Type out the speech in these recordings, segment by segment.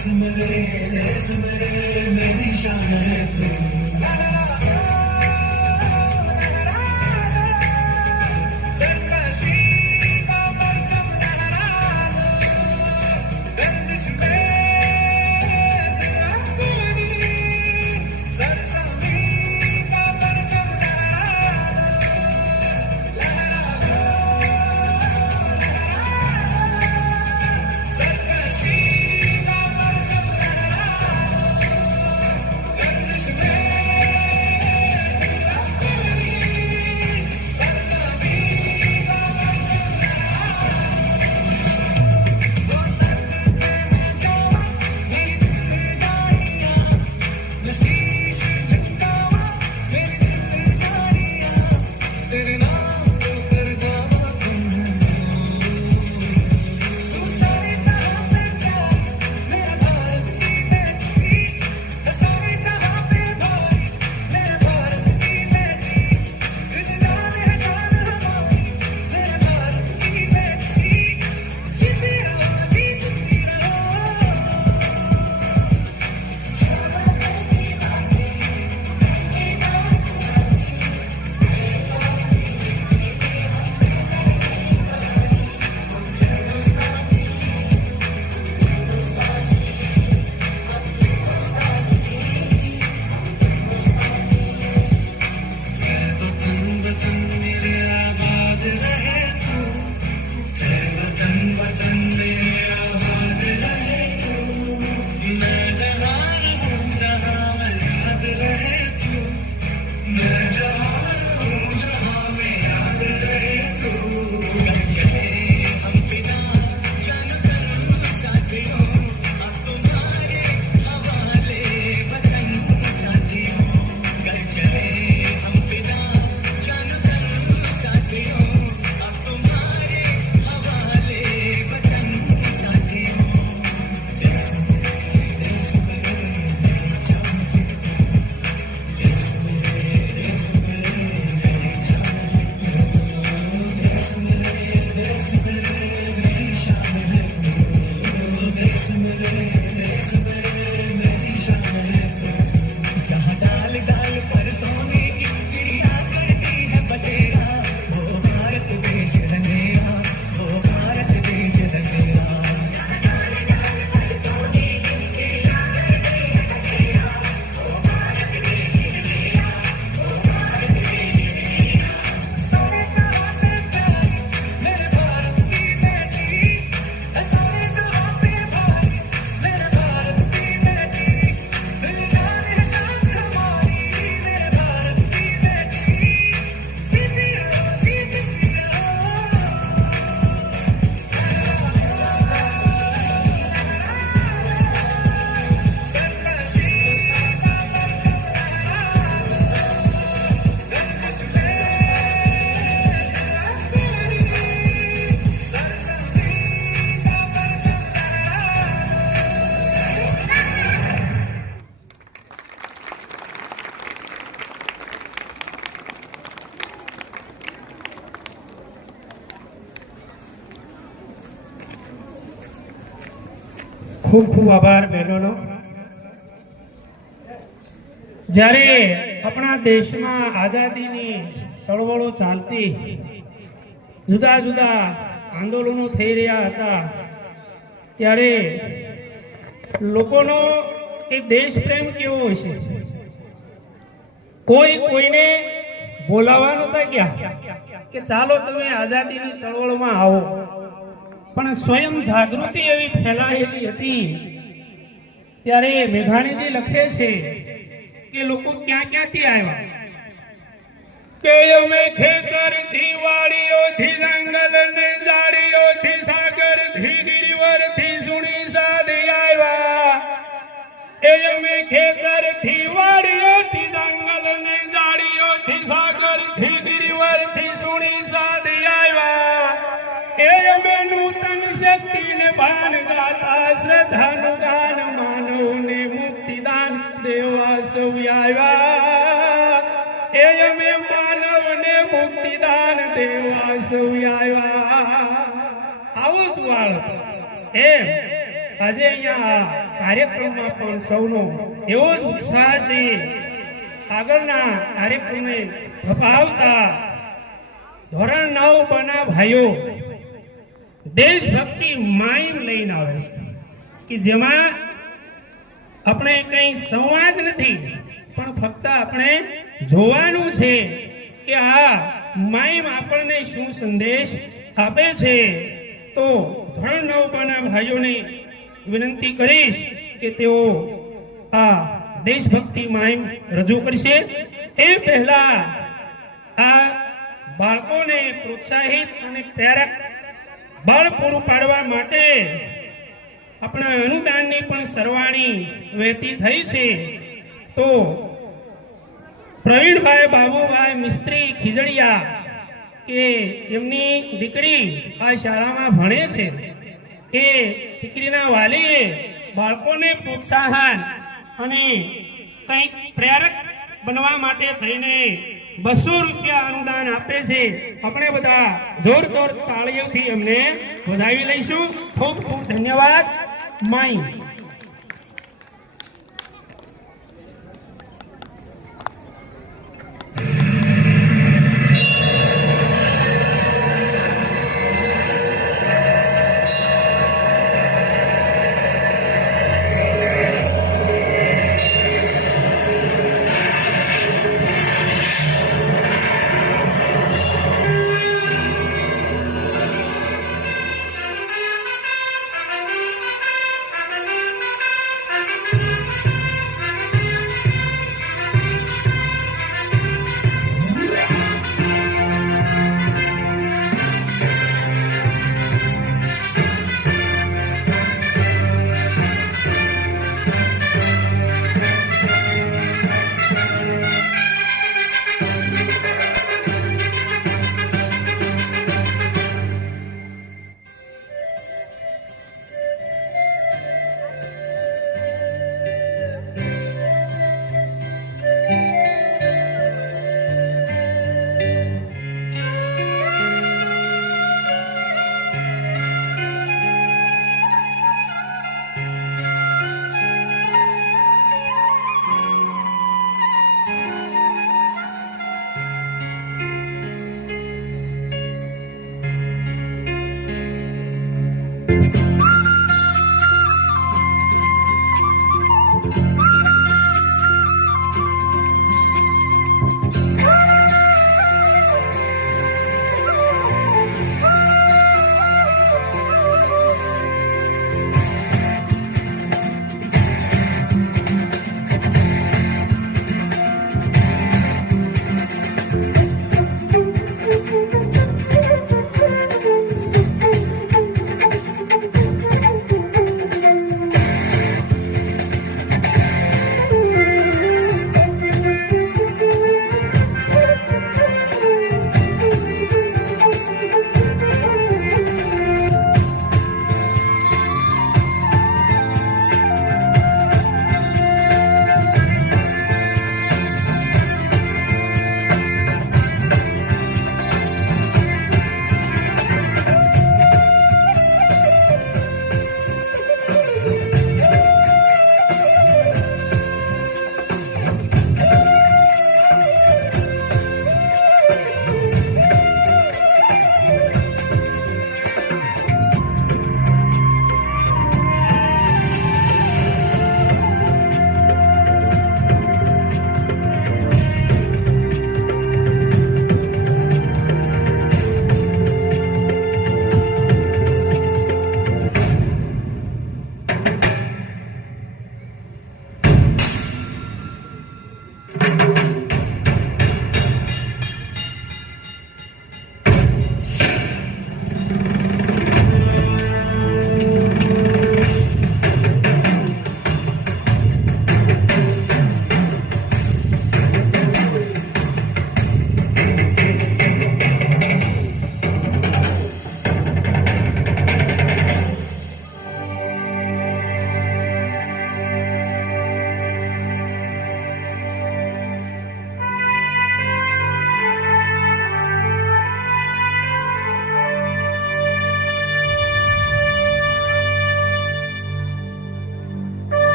देश मेरे मेरी शान है तू। खूब खूब आभार बहनों। જ્યારે આપણા દેશમાં આઝાદીની ચળવળો ચાલતી, જુદા જુદા આંદોલનો થઈ રહ્યા હતા, ત્યારે લોકોનો એ દેશ પ્રેમ કેવો હશે? કોઈ કોઈને બોલાવવા નહોતા ગયા કે ચાલો તમે આઝાદીની ચળવળમાં આવો, પણ સ્વયં જાગૃતિ એવી ફેલાયેલી હતી। ત્યારે મેઘાણીજી લખે છે કે લોકો ક્યાં ક્યાંથી આવ્યા, કે અમે ખેતરથી, વાડીઓથી, જંગલ ને ઝાડીઓથી, સાગરથી, ગિરિવરથી, સુણી સાધી આવ્યા। એ અમે ખેતરથી, વાડીઓથી, જંગલ ને ઝાડીઓથી, સાગરથી, ગિરિવરથી, સુણી સાધી આવ્યા। એ અમે નૂતન શક્તિને ભાન ગાતા, શ્રદ્ધાનું ગાન, માનવને મુક્તિદાન દેવા સૌ આવ્યા। એ અમે માનવને મુક્તિદાન દેવા સૌ આવ્યા। આવો જ વાળ એમ આજે અહીંયા કાર્યક્રમમાં પણ સૌનો એવો જ ઉત્સાહ છે. આગળના કાર્યક્રમને ધપાવતા ધોરણ 9 બના ભાઈઓ દેશભક્તિ માઈમ લઈને આવે છે કે જેમાં આપણે કંઈ સંવાદ નથી, પણ ફક્ત આપણે જોવાનું છે કે આ માઈમ આપણને શું સંદેશ આપે છે. તો ધોરણ 9 બના ભાઈઓને વિનંતી કરીશ કે તેઓ આ દેશભક્તિ માઈમ રજૂ કરશે. એ પહેલા આ બાળકોને પ્રોત્સાહિત અને પ્રેરક બળ પૂરું પાડવા માટે આપણા અનુદાનની પણ સરવાણી વહેતી થઈ છે. તો પ્રવીણભાઈ બાબુભાઈ મિસ્ત્રી ખીજડીયા કે એમની દીકરી આ શાળામાં ભણે છે, એ દીકરીના વાલીએ બાળકોને પ્રોત્સાહન અને કંઈક પ્રેરક બનવા માટે થઈને 200 રૂપિયા અનુદાન આપે છે. આપણે બધા જોરદાર તાળીઓથી એમને વધાવી લઈશું. ખૂબ ખૂબ ધન્યવાદ. માઈ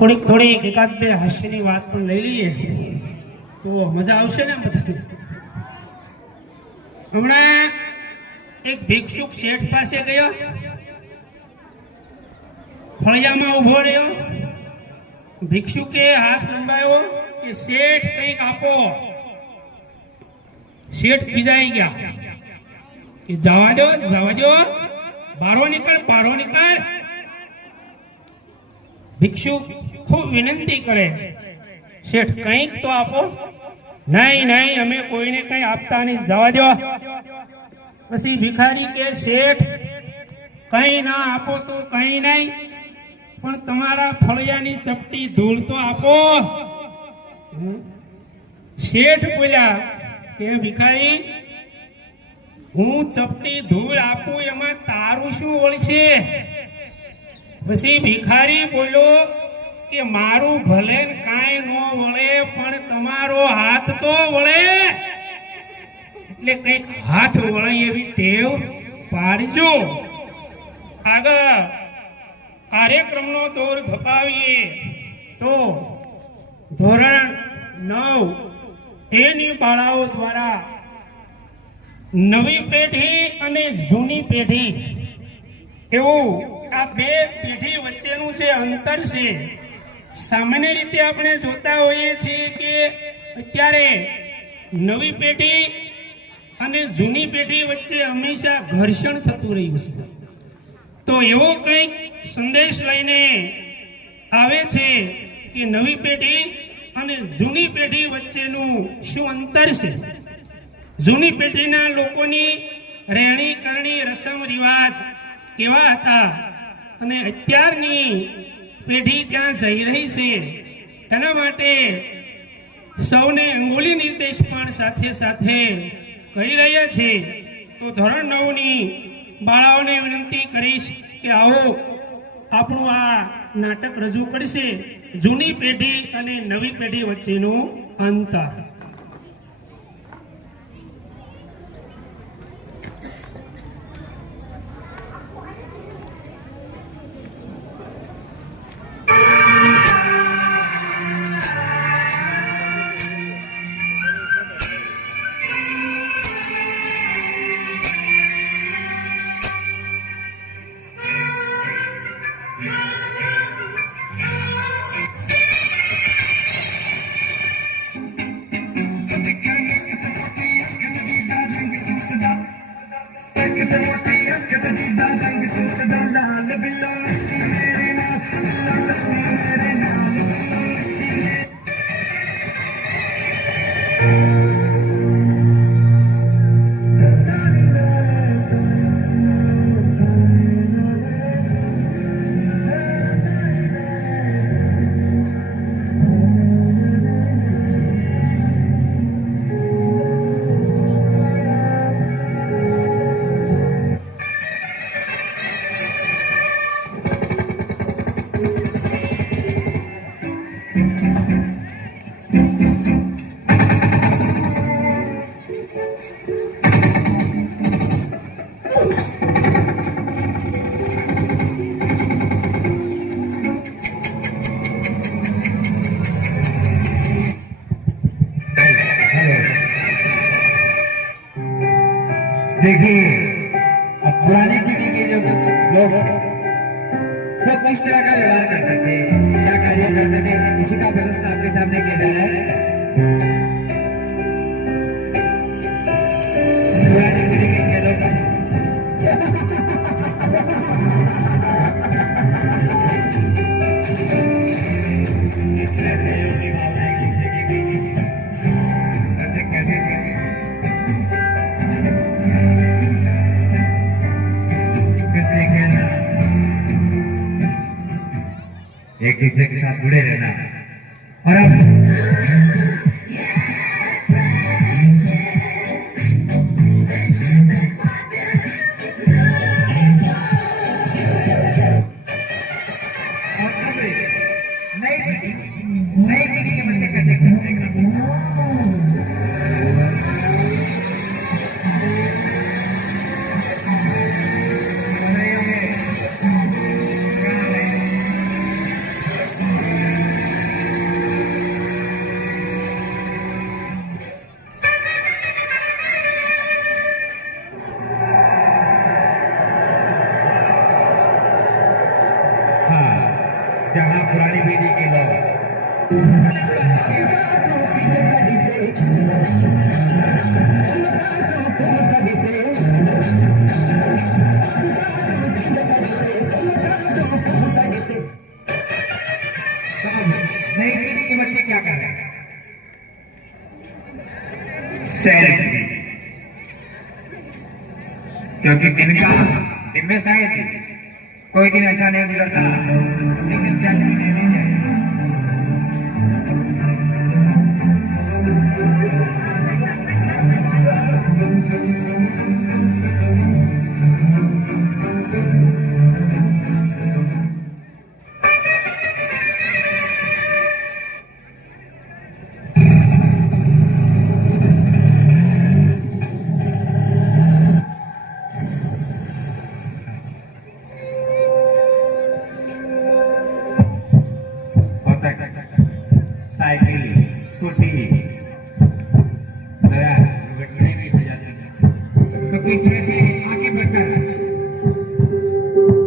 થોડીક એકાદ બે હાસ્યની વાત પણ લઈ લઈએ તો મજા આવશે ને બધાને. હમણાં એક ભિક્ષુક શેઠ પાસે ગયો, ફળિયામાં ઊભો રહ્યો. ભિક્ષુકે હાથ લંબાવ્યો કે શેઠ કંઈક આપો. શેઠ ખીજાઈ ગયા કે જવા દો, બારો નીકળ. ભિક્ષુક ખૂબ વિનંતી કરે, શેઠ કંઈક તો આપો. નહીં, અમે કોઈને કંઈ આપતા નહીં, જવા દો. પછી ભિખારી કે શેઠ કંઈ ના આપો તો કંઈ નહીં, પણ તમારા ફળિયાની ચપટી ધૂળ તો આપો. શેઠ બોલ્યા કે ભિખારી, હું ચપટી ધૂળ આપું એમાં તારું શું વળશે? પછી ભિખારી બોલ્યો કે મારું ભલે કાંઈ ન વળે પણ તમારો હાથ તો વળે, એટલે કંઈક હાથ વળે એવી ટેવ પાડજો. આગળ કાર્યક્રમનો દોર ધપાવીએ તો ધોરણ 9 એની બાળાઓ દ્વારા નવી પેઢી અને જૂની પેઢી એવું આ બે પેઢી વચ્ચેનું જે અંતર છે, સામાન્ય રીતે આપણે જોતા હોઈએ છીએ કે અત્યારે નવી પેઢી અને જૂની પેઢી વચ્ચે હંમેશા ઘર્ષણ થતું રહ્યું છે. તો એવો કંઈક સંદેશ લઈને આવે છે કે નવી પેઢી અને જૂની પેઢી વચ્ચેનું શું અંતર છે. જૂની પેઢીના લોકોની રહેણી કરણી, રસમ રિવાજ કેવા હતા અને અત્યારની પેઢી ક્યાં જઈ રહી છે, એના માટે સૌને અંગુલી નિર્દેશ પણ સાથે કરી રહ્યા છે. તો ધોરણ 9ની બાળાઓને વિનંતી કરીશ કે આવો આપણું આ નાટક રજૂ કરશે, જૂની પેઢી અને નવી પેઢી વચ્ચેનું અંતર. देखिए अब पुरानी पीढ़ी के जो लोग बहुत इस तरह का व्यवहार करते थे, क्या कार्य करते थे, इसी का प्रदर्शन आपके सामने किया जा रहा है. पुरानी पीढ़ी के लोग इस तरह से अपनी भावनाएं जिंदगी की कैसे एक दूसरे के साथ जुड़े रहना. और अब नई पीढ़ी के बच्चे कैसे देखना पुरानी पीढ़ी के लोग नई पीढ़ी के बच्चे क्या कर रहे हैं? सेल्फी, क्योंकि दिन में शायद कोई दिन ऐसा नहीं गुजरता लेकिन सेल्फी लेने जाए। साइकिल, स्कूटी दुर्घटनाएं भी हो जाती हैं, तो किस तरह से आगे बढ़कर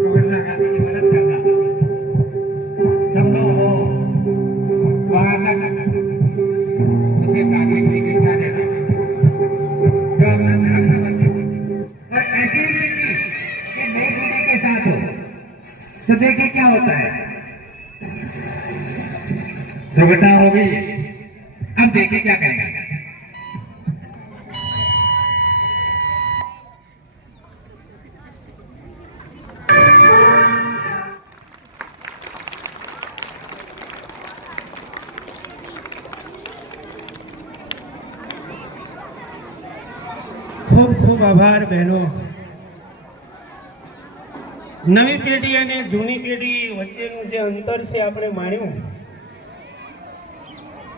दुर्घटनाग्रस्त की मदद करना संभव हो, वहां तक विशेष नागरिक की इच्छा देना जो अपना धर्म समझते हैं। और ऐसी स्थिति ये नई पीढ़ी के साथ हो तो देखिए क्या होता है। दुर्घटना हो गई, अब देखिए क्या करेंगे। ખૂબ ખૂબ આભાર બહેનો. નવી પેઢી અને જૂની પેઢી વચ્ચેનું જે અંતર છે આપણે માણ્યું.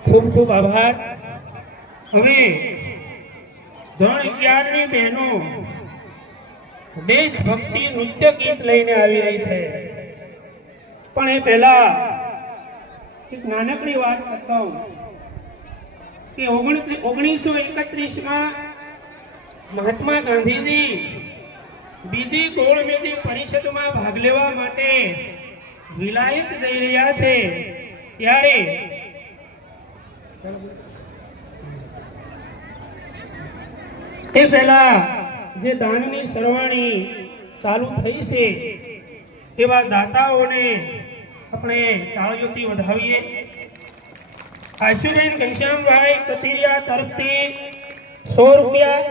ખૂબ ખૂબ આભાર. હવે ધોરણ 11 ની બહેનો દેશભક્તિ નૃત્ય ગીત લઈને આવી રહી છે. પણ એ પહેલા એક નાનકડી વાત બતાવું કે 1931માં મહાત્મા ગાંધીજી બીજી ગોળમેજી પરિષદમાં ભાગ લેવા માટે વિલાયત જઈ રહ્યા છે ત્યારે એ પહેલા જે દાનની સરવાણી ચાલુ થઈ છે એવા દાતાઓને આપણે તાળીઓથી વધાવીએ. આશુબેન ઘનશ્યામભાઈ કતિરિયા તરફથી 100 રૂપિયા,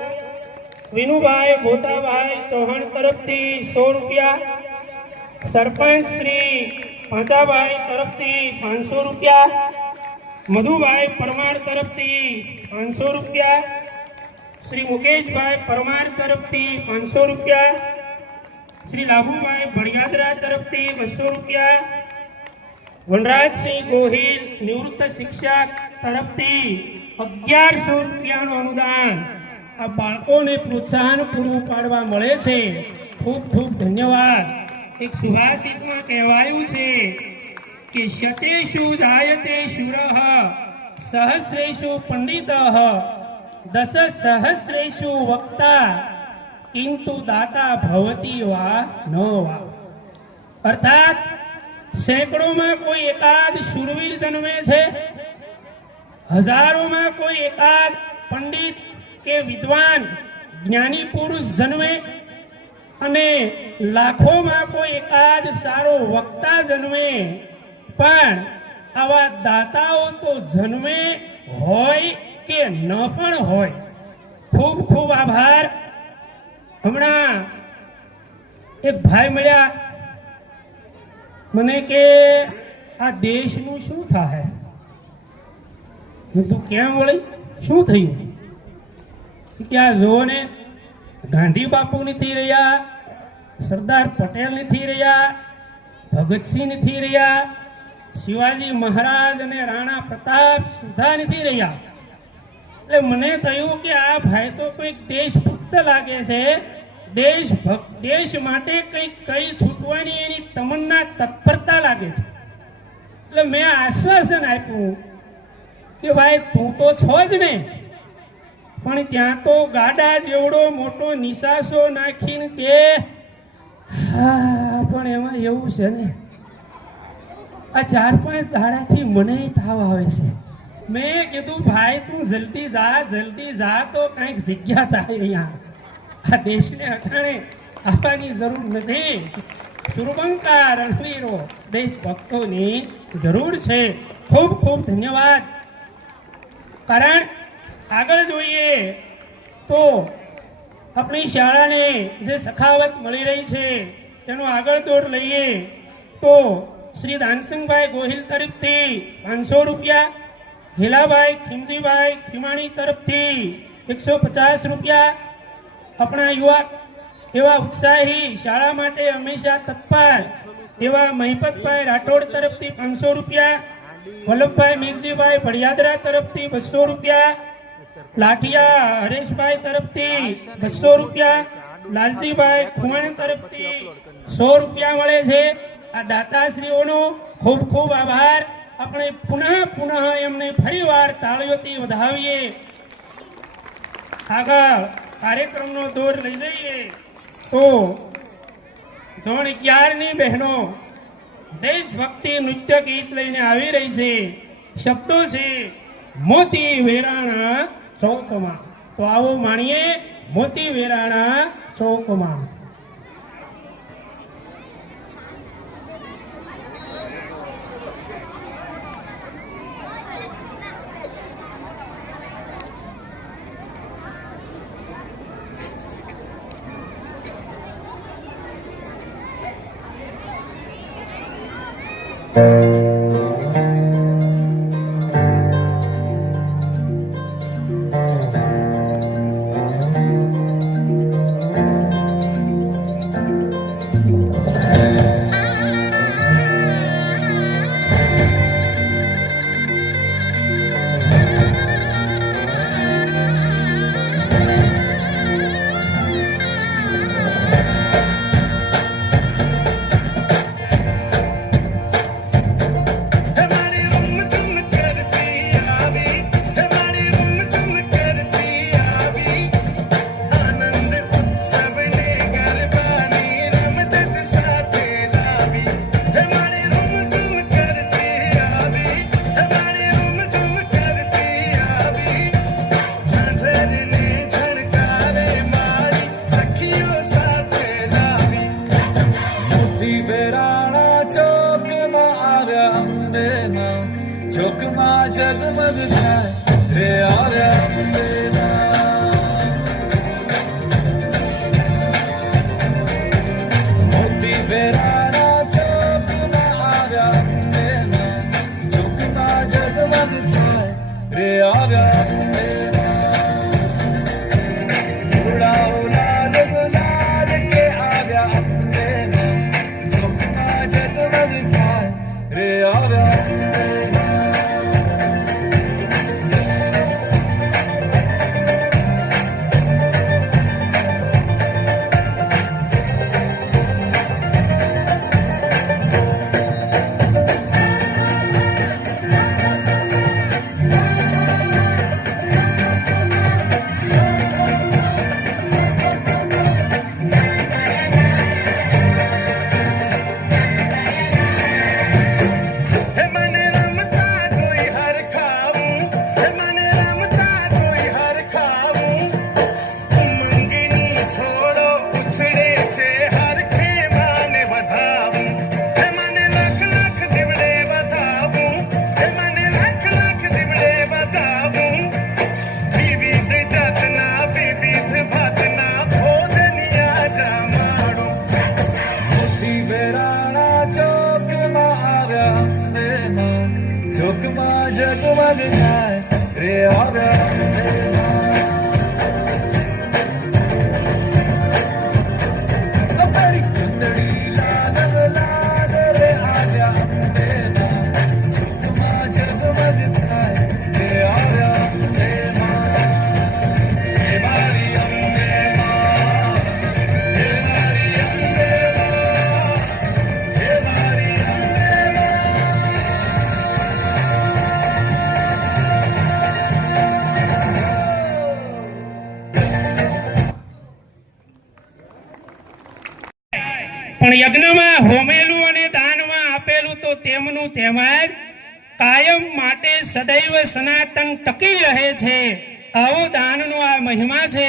વિનુભાઈ ગોતાભાઈ ચૌહાણ તરફથી 100 રૂપિયા, સરપંચ શ્રી પાંચાભાઈ તરફથી 500 રૂપિયા, મધુભાઈ પરમાર તરફથી 500 રૂપિયા, શ્રી મુકેશભાઈ પરમાર તરફથી 500 રૂપિયા, શ્રી લાભુભાઈ ભણિયાદરા તરફથી 200 રૂપિયા, વનરાજસિંહ ગોહિલ નિવૃત્ત શિક્ષક તરફથી 1100 રૂપિયાનું અનુદાન આ બાળકોને પ્રોત્સાહન પૂરું પાડવા મળે છે. ખૂબ ખૂબ ધન્યવાદ. એક સુભાષિતમાં કહેવાયું છે કે શતેષુ જાયતે શૂરઃ સહસ્રેષુ પંડિતઃ દશ સહસ્રેષુ વક્તા કિંતુ દાતા ભવતી વા ન વા. અર્થાત સેંકડોમાં કોઈ એકાદ શૂરવીર જન્મે છે, હજારોમાં કોઈ એકાદ પંડિત કે વિદ્વાન જ્ઞાની પુરુષ જન્મે અને લાખોમાં કોઈ એકાદ સારો વક્તા જન્મે, પણ આવા દાતાઓ તો જન્મે હોય કે ન પણ હોય. ખૂબ ખૂબ આભાર. હમણાં એક ભાઈ મળ્યા મને કે આ દેશનું શું થાય? તું કેમ વળી શું થયું? કે આ જો ને ગાંધી બાપુ નથી રહ્યા, સરદાર પટેલ નથી રહ્યા, ભગતસિંહ નથી રહ્યા, શિવાજી મહારાજ અને રાણા પ્રતાપ સુધા નથી રહ્યા. એટલે મને થયું કે આ ભાઈ તો કોઈક દેશભક્ત લાગે છે, દેશ માટે કંઈક કઈ છૂટવાની એની તમન્ના તત્પરતા લાગે છે. એટલે મેં આશ્વાસન આપ્યું કે ભાઈ તું તો છો જ ને, પણ ત્યાં તો ગાડા જેવડો મોટો નિશાસો નાખીને કે હા પણ એમાં એવું છે ને આ 4-5 દાડાથી મને તાવ આવે છે. મેં કીધું ભાઈ તું જલ્દી જા તો કંઈક જગ્યા થાય અહીંયા. આ દેશને અટાણે આવવાની જરૂર નથી. સુરબંકા રણવીરો દેશભક્તોની જરૂર છે. ખૂબ ખૂબ ધન્યવાદ. કારણ આગળ જોઈએ તો આપણી શાળાને જે સખાવત મળી રહી છે તેનો આગળ દોર લઈએ તો શ્રી દાનસિંહભાઈ ગોહિલ તરફથી 500 રૂપિયા, હીલાભાઈ ખીમજીભાઈ ખીમાણી તરફથી 150 રૂપિયા, આપણા યુવા એવા ઉત્સાહી શાળા માટે હંમેશા તત્પર એવા મહિપતભાઈ રાઠોડ તરફથી 500 રૂપિયા, વલ્લભભાઈ મેઘજીભાઈ ભડિયાદરા તરફથી 200 રૂપિયા, લાઠિયા હરેશભાઈ તરફથી 200 રૂપિયા, લાલજીભાઈ ખુવાણ તરફથી 100 રૂપિયા મળે છે. આ દાતાશ્રીઓનો ખૂબ ખૂબ આભાર. આપણે પુનઃ એમને ફરીવાર તાળીઓથી વધાવીએ. આગળ કાર્યક્રમનો દોર લઈ જઈએ તો ધોરણ 11 ની બહેનો દેશભક્તિ નૃત્ય ગીત લઈને આવી રહી છે. શબ્દો છે મોતી વેરાણા ચોકમાં. તો આવો માણીએ મોતી વેરાણા ચોકમાં. ચોકમાં જગમગ થાય રે આવ્યા મોતી વેરાણા ચોકમાં આવ્યા ચોકમાં જગમગ થાય રે આવ્યા કે આવ્યા ચોકમાં જગમગ થાય રે આવ્યા ચોકમાં જગમગ થાય રે આવ્યા પણ યજ્ઞમાં હોમેલું અને દાનમાં આપેલું તો તેમનું તેમજ કાયમ માટે સદૈવ સનાતન ટકી રહે છે. આવો દાનનો આ મહિમા છે.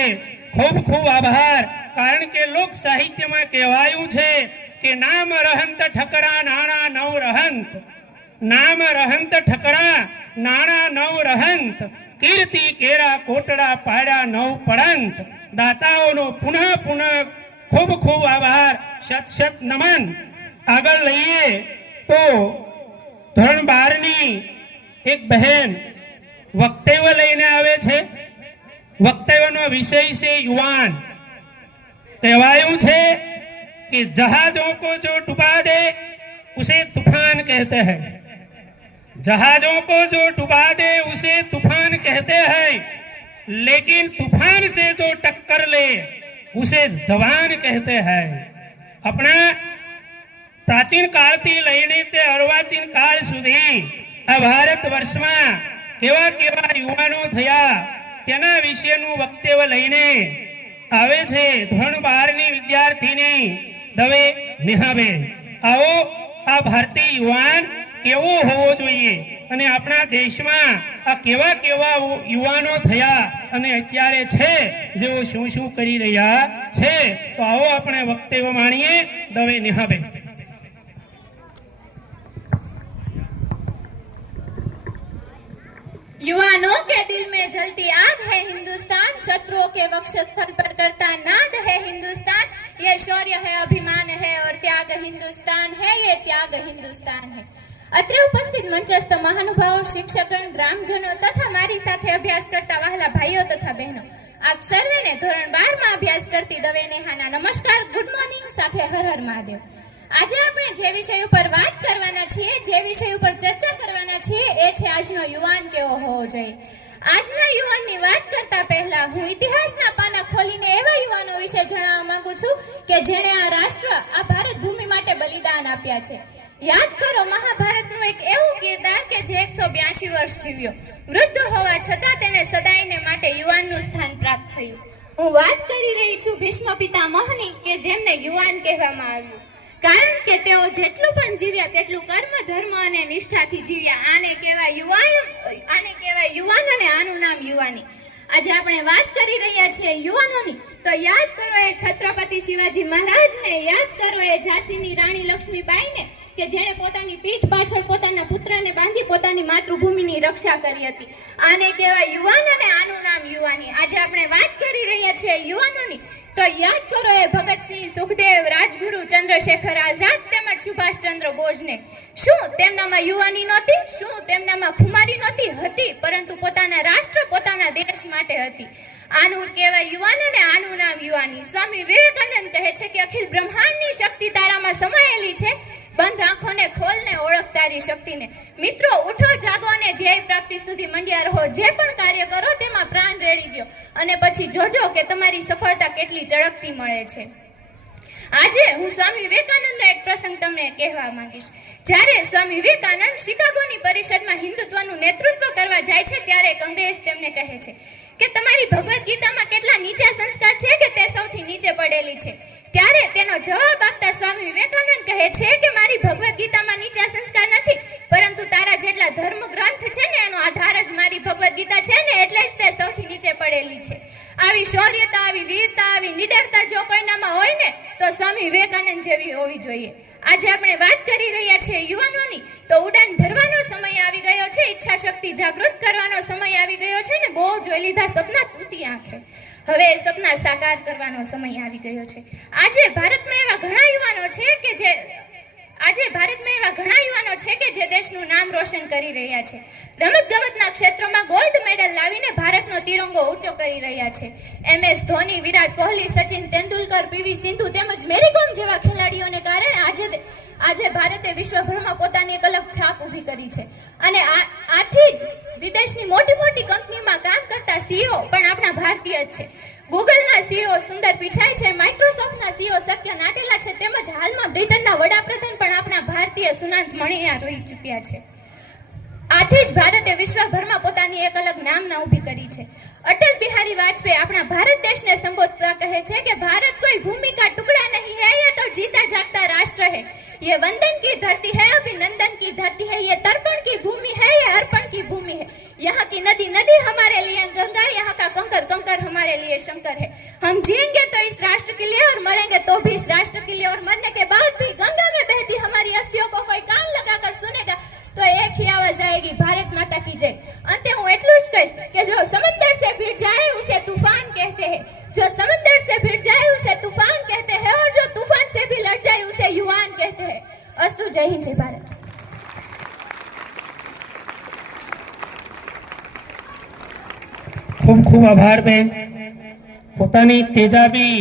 ખૂબ ખૂબ આભાર. કારણ કે લોક સાહિત્યમાં કહેવાયું છે કે નામ રહંત ઠકરા નાણા નવ રહંત, નામ રહંત ઠકરા નાણા નવ રહંત, કીર્તિ કેરા કોટડા પાડ્યા નવ પડંત. દાતાઓનો પુનઃ પુનઃ ખૂબ ખૂબ આભાર, શત શત નમન. આગળ લઈએ તો ધોરણ 12 ની એક બહેન વક્તવ્ય લઈને આવે છે. વક્તવ્યનો વિષય છે યુવાન. કહેવાયું છે कि जहाजों को जो डुबा दे उसे तूफान कहते हैं, जहाजों को जो डुबा दे उसे तूफान कहते हैं, लेकिन तूफान से जो टक्कर ले उसे जवान कहते हैं. अपना प्राचीन काल થી લઈને તે અર્વાચીન કાળ સુધી આ ભારત વર્ષમાં કેવા કેવા યુવાનો થયા તેના વિશેનું વક્તવ્ય લઈને આવે છે ધોરણ 12 ની વિદ્યાર્થીની દવે નેહાબેન. આવો આ ભારતીય યુવાન કેવો હોવો જોઈએ અને આપણા દેશમાં આ કેવા કેવા યુવાનો થયા અને અત્યારે છે જેઓ શું શું કરી રહ્યા છે. તો આવો આપણે વક્તવ્ય માણીએ દવે નેહાબેન. युवानों के दिल में जलती आग है हिंदुस्तान, शत्रुओं के वक्षस्थल पर करता नाद है हिंदुस्तान. ये शौर्य है, अभिमान है और त्याग हिंदुस्तान है, ये त्याग हिंदुस्तान है. અત્રે ઉપસ્થિત મંચસ્થ મહાનુભાવો, શિક્ષકગણ, ગ્રામજનો તથા મારી સાથે અભ્યાસ કરતા વહાલા ભાઈઓ તથા બહેનો, આપ સર્વેને ધોરણ 12 માં અભ્યાસ કરતી દવે નેહાના નમસ્કાર, ગુડ મોર્નિંગ સાથે હર હર મહાદેવ. આજે આપણે જે વિષય ઉપર વાત કરવાના છીએ, જે વિષય ઉપર ચર્ચા કરવાના છીએ એ છે આજનો યુવાન કેવો હોવો જોઈએ. આજના યુવાનની વાત કરતા પહેલા હું ઇતિહાસના પાના ખોલીને એવા યુવાનો વિશે જણાવવા માંગુ છું કે જેણે આ રાષ્ટ્ર, આ ભારત ભૂમિ માટે બલિદાન આપ્યા છે. યાદ કરો મહાભારતનું એક એવું કિરદાર કે જે 182 વર્ષ જીવ્યો. વૃદ્ધ હોવા છતાં તેને સદાયને માટે યુવાનનું સ્થાન પ્રાપ્ત થયું. હું વાત કરી રહી છું ભીષ્મ પિતામહની કે જેમને યુવાન કહેવામાં આવ્યું. કારણ કે તેઓ જેટલું પણ જીવ્યા તેટલું કર્મ, ધર્મ અને નિષ્ઠાથી જીવ્યા. આને કહેવાય યુવાન અને આનું નામ યુવાની. આજે આપણે વાત કરી રહ્યા છીએ યુવાનોની, તો યાદ કરો એ છત્રપતિ શિવાજી મહારાજને, યાદ કરો એ ઝાંસીની રાણી લક્ષ્મીબાઈને કે જેણે પોતાની પીઠ પાછળ પોતાના પુત્રને બાંધી પોતાની માતૃભૂમિની રક્ષા કરી હતી. આને કહેવાય યુવાન અને આનું નામ યુવાની. આજે આપણે વાત કરી રહ્યા છીએ યુવાનોની, તો યાદ કરો એ ભગતસિંહ, સુખદેવ, રાજગુરુ, ચંદ્રશેખર આઝાદ તેમજ સુભાષચંદ્ર બોઝને. શું તેમનામાં યુવાની નહોતી? શું તેમનામાં ખુમારી નહોતી? હતી, પરંતુ પોતાના રાષ્ટ્ર, પોતાના દેશ માટે હતી. આનું કહેવાય યુવાન અને આનું નામ યુવાની. સ્વામી વિવેકાનંદ કહે છે કે અખિલ બ્રહ્માંડની શક્તિ તારામાં સમાયેલી છે, બંધ આંખોને ખોલને ઓળખ તારી શક્તિને. મિત્રો, ઉઠો, જાગો અને ધ્યેય પ્રાપ્તિ સુધી મંડ્યા રહો. જે પણ કાર્ય કરો તેમાં પ્રાણ રેડી દો અને પછી જોજો કે તમારી સફળતા કેટલી ઝડપથી મળે છે. આજે હું સ્વામી વિવેકાનંદનો એક પ્રસંગ તમને કહેવા માંગીશ. જ્યારે સ્વામી વિવેકાનંદ શિકાગોની પરિષદમાં હિન્દુત્વનું નેતૃત્વ કરવા જાય છે ત્યારે એક અંગ્રેજ તેમને કહે છે કે તમારી ભગવદ્ ગીતામાં કેટલા નીચા સંસ્કાર છે કે તે સૌથી નીચે પડેલી છે. ત્યારે તેનો જવાબ આપતા સ્વામી વિવેકાનંદ કહે છે કે મારી ભગવદ્ ગીતામાં નીચા સંસ્કાર નથી, પરંતુ તારા જેટલા ધર્મ ગ્રંથ છે ને એનો આધાર જ મારી ભગવદ્ ગીતા છે ને, એટલે જ તે સૌથી નીચે પડેલી છે. આવી શૌર્યતા, આવી વીરતા, આવી નિડરતા જો કોઈનામાં હોય ને તો સ્વામી વિવેકાનંદ જેવી હોવી જોઈએ. આજે આપણે વાત કરી રહ્યા છીએ યુવાનોની, તો ઉડાન ભરવાનો સમય આવી ગયો છે, ઈચ્છા શક્તિ જાગૃત કરવાનો સમય આવી ગયો છે ને બહુ જોઈ લીધા સપના તૂટી આંખે. હવે એ સપના સાકાર કરવાનો સમય આવી ગયો છે. આજે ભારતમાં એવા ઘણા યુવાનો છે કે જે દેશનું નામ રોશન કરી રહ્યા છે. રમતગમતના ક્ષેત્રમાં ગોલ્ડ મેડલ લાવીને ભારતનો તિરંગો ઊંચો કરી રહ્યા છે. MS ધોની, વિરાટ કોહલી, સચિન તેંડુલકર, PV સિંધુ તેમજ મેરી કોમ જેવા ખેલાડીઓને કારણે આજે ભારતે વિશ્વભરમાં પોતાની એક અલગ છાપ ઊભી કરી છે. અને આથી જ વિદેશની મોટી મોટી કંપનીમાં કામ કરતા CEO પણ આપણા ભારતીય જ છે. ગૂગલના CEO સુંદર પિચાઈ છે, માઇક્રોસોફ્ટના CEO સત્ય નાટેલા છે, તેમજ હાલમાં બ્રિટનના વડાપ્રધાન પણ આપણા ભારતીય સુનાંત મણિયા રહી ચૂક્યા છે. આથી જ ભારતે વિશ્વભરમાં પોતાની એક અલગ નામના ઊભી કરી છે. અટલ બિહારી વાજપેયી આપણા ભારત દેશને સંબોધતા કહે છે કે ભારત કોઈ ભૂમિ કા ટુકડા નહીં હૈ, ये तो जीता जागता राष्ट्र है. ये वंदन की धरती है, अभिनंदन की धरती है, ये तर्पण की भूमि है, ये अर्पण की भूमि है। यहाँ की नदी नदी हमारे लिए गंगा, यहाँ का कंकर कंकर हमारे लिए शंकर है। हम जिएंगे तो इस राष्ट्र के लिए और मरेंगे तो भी इस राष्ट्र के लिए, और मरने के बाद भी गंगा में बहती हमारी अस्थियों को कोई कान लगाकर सुनेगा तो एक ही आवाज आएगी, भारत माता की जय। अंते हूँ એટલું જ કહીશ કે જો समंदर से भिड़ जाए उसे तूफान कहते हैं, जो समंदर से भिड़ जाए उसे तूफान कहते हैं, और जो तूफान से भी लड़ जाए उसे युवान कहते हैं। अस्तु, जय हिंद, जय भारत। ખૂબ ખૂબ આભાર બેન, પોતાની તેજાબી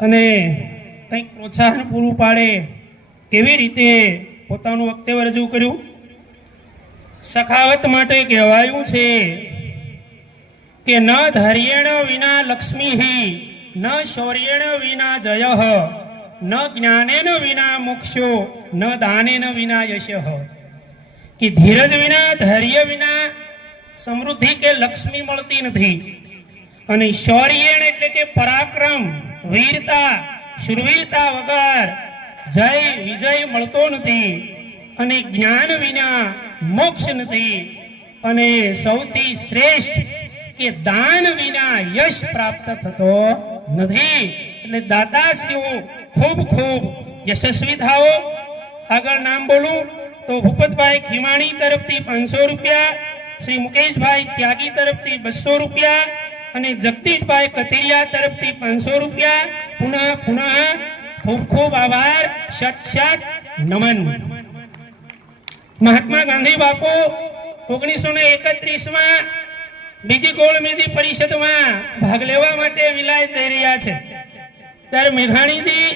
અને કંઈક પ્રોત્સાહન પૂરું પાડે એવી રીતે પોતાનું વક્તવ્ય રજૂ કર્યું. સખાવત માટે કહેવાયું છે કે ન ધૈર્યેણ વિના લક્ષ્મી, ન શૌર્યેણ વિના જય, ન જ્ઞાનેન વિના મોક્ષો, ન દાનેન વિના યશ. કે ધીરજ વિના, ધૈર્ય વિના સમૃદ્ધિ કે લક્ષ્મી મળતી નથી, અને શૌર્યેણ એટલે કે પરાક્રમ, વીરતા, શૂરવીરતા વગર જય વિજય મળતો નથી, અને જ્ઞાન વિના મોક્ષ નથી, અને સૌથી શ્રેષ્ઠ કે દાન વિના યશ પ્રાપ્ત થતો નથી. એટલે દાતાશ્રીઓ ખૂબ ખૂબ યશસ્વી થાઓ. આગળ નામ બોલું તો ભૂપતભાઈ ખીમાણી તરફથી 500 રૂપિયા, શ્રી મુકેશભાઈ ત્યાગી તરફથી 200 રૂપિયા, અને જગદીશભાઈ કથિરિયા તરફથી 500 રૂપિયા. પુનઃ પુનઃ ખૂબ ખૂબ આભાર, શત શત નમન. મહાત્મા ગાંધી બાપુ 1931 માં બીજી ગોળમેજી પરિષદમાં ભાગ લેવા માટે વિલાયત જઈ રહ્યા છે. ત્યારે મેઘાણીજી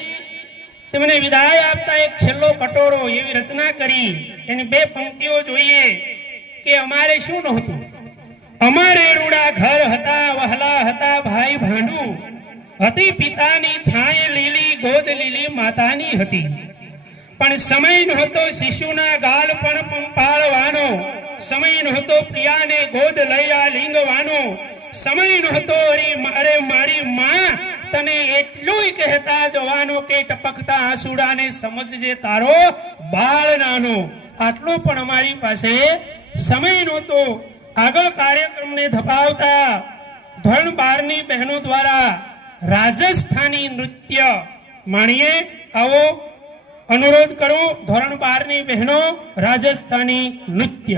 તેમને વિદાય આપતા એક છેલ્લો કટોરો એવી રચના કરી. એની 2 પંક્તિઓ જોઈએ કે અમારે શું નહોતું. અમારે રૂડા ઘર હતા, વહલા હતા ભાઈ ભાંડુ, હતી પિતાની છાય લીલી, ગોદ લીલી માતાની હતી. પણ સમય નહોતો શિશુના ગાલ પણ પંપાળવાનો, સમય નહોતો પ્રિયાને ગોદ લઈ આ લીંગવાનો, સમય નહોતો અરે મારી માં તને એટલું કહેતા જવાનો કે ટપકતા આંસુડાને સમજજે તારો બાળ નાનો. આટલું પણ અમારી પાસે સમય નહોતો. આગળ કાર્યક્રમને ધપાવતા ધોરણ 12ની બહેનો દ્વારા રાજસ્થાની નૃત્ય માણીએ. આવો अनुरोध करूं, धोरण 12 बहनों राजस्थानी नृत्य.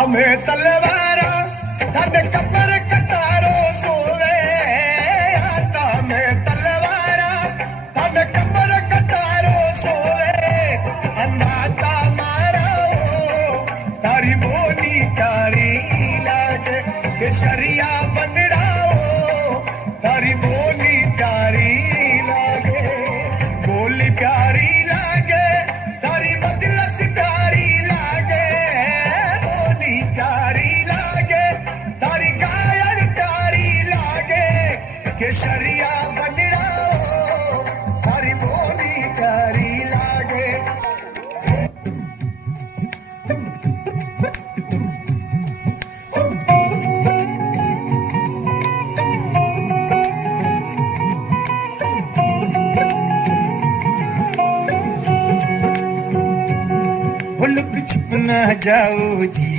हमें तलवारा धन कपर कटारो सोवे, आता में तलवारा धन कपर कटारो सोवे, अन्नाता मारा तारी बोली तारी लागे केसरिया बनड़ाओ, तारी बोली तारी लागे, बोली प्यारी लागे तारी बदलस प्यारी लागे, बोली प्यारी शरिया बनड़ा थारी बोली प्यारी लागे लुक छुप न जाओ जी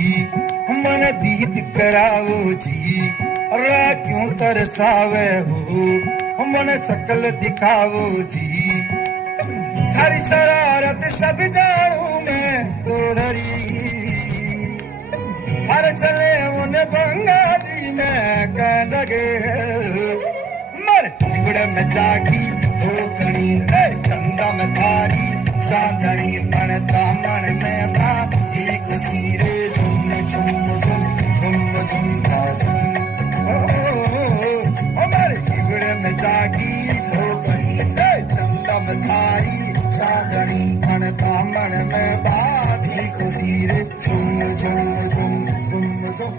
मन दीद कराओ जी रा क्यों तरसावे हो मन सकल दिखाओ जी हरी शरारत सब जानू मैं तो धरी हर चले उन गंगा जी में कह लगे मर टुकड़े में जागी हो कणी चंदा में थारी चांदनी मन दामन में भा एक सीरे झुम झुम झुम झुम झुम झुम हमारे टुकड़े में जागी हो कणी चंदा में थारी चांदनी मन दामन में भा एक सीरे झुम झुम झुम झुम झुम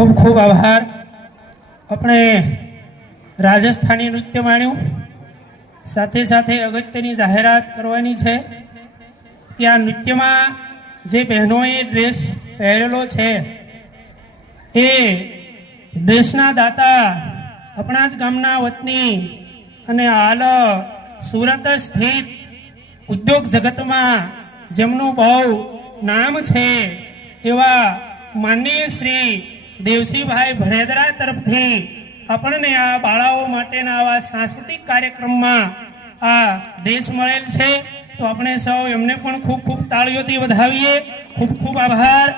ખૂબ ખૂબ આભાર. આપણે રાજસ્થાની નૃત્ય માણ્યું. સાથે સાથે અગત્યની જાહેરાત કરવાની છે કે આ નૃત્યમાં જે બહેનોએ ડ્રેસ પહેરેલો છે એ ડ્રેસના દાતા આપણા જ ગામના વતની અને હાલ સુરત સ્થિત ઉદ્યોગ જગતમાં જેમનું બહુ નામ છે એવા માનનીય શ્રી દેવસીભાઈ ભરેદરા તરફથી આપણને આ બાળાઓ માટેના આવા સાંસ્કૃતિક કાર્યક્રમમાં આ ડ્રેસ મળેલ છે. તો આપણે સૌ એમને પણ ખૂબ ખૂબ તાળીઓથી વધાવીએ. ખૂબ ખૂબ આભાર.